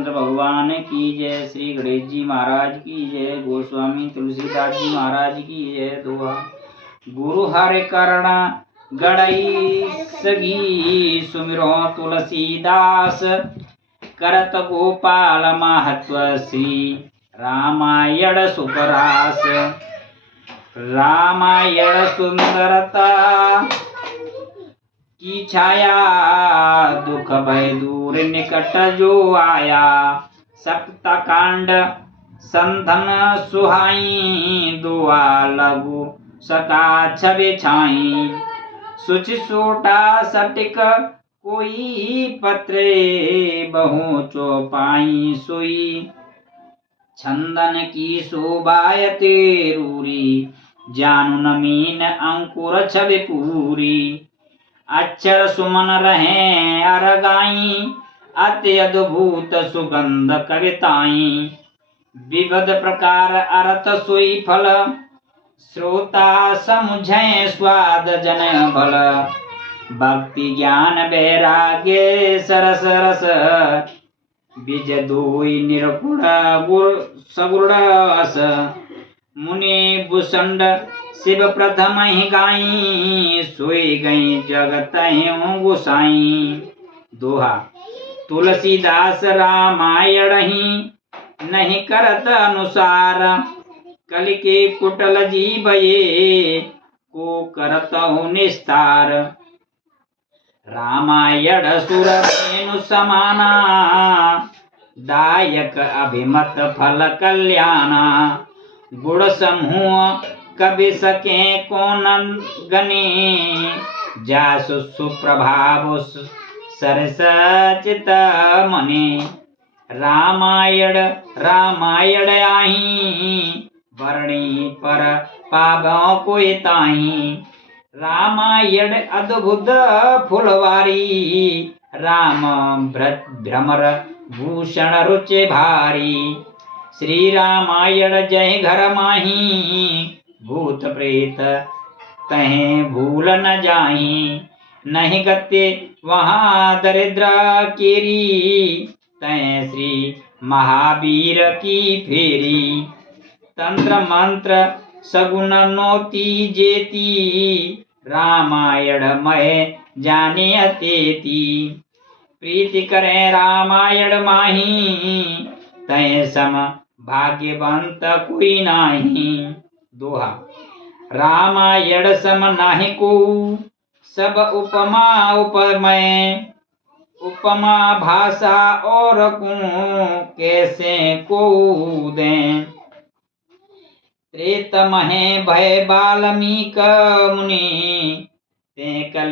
रामचंद्र भगवान की जय। श्री गणेश जी महाराज की जय। गोस्वामी तुलसीदास जी महाराज की जय। दोहा। गुरु हरि करण गणई सगी सुमिरो तुलसीदास करत गोपाल महत्व श्री रामायण सुखरास। रामायण सुंदरता की छाया दुख भय दूर निकट जो आया। सप्तकांड संधन सुहाई दुआ लघु सका छवि छाई। सुच सोटा सटिक कोई पत्रे बहु चौपाई सोई। छंदन की शोभायते रूरी जानु नमीन अंकुर छवि पूरी। अक्षर सुमन रहे अरगाई अति अद्भुत सुगंध कविताई। विविध प्रकार अर्थ सोई फल श्रोता समुझे स्वाद जन भल। भक्ति ज्ञान वैराग्य सरस रस बीज दोई निर्गुण गुर सगुण अस। मुनि भूषण शिव प्रथम ही गाई सोई गई जगत गोसाई। दोहा। तुलसीदास रामायण ही नहीं करत अनुसार कलि के कुटल जीव ये को करत निस्तार। रामायण सुर धेनु समाना दायक अभिमत फल कल्याणा। गुण समूह कवि सके कौन गने जासु सुप्रभाव सरस चित मने। रामायण रामायण आही वर्णी पर पावों कोई ताही। रामायण अद्भुत फुलवारी राम भ्रमर भूषण रुचि भारी। श्री रामायण जय घर माही भूत प्रेत तहें भूल न जाही। नहीं गते वहाँ दरिद्र केरी तय श्री महावीर की फेरी। तंत्र मंत्र सगुन नोती जेती रामायण मय जाने अतेती। प्रीति करें रामायण माही तय सम भाग्यवंत कोई नाही। दोहा। रामायण सम नाही को सब उपमा उपमय। उपमा भाषा और को कैसे को दें। त्रेत महे भय बाल्मीक मुनि ते कल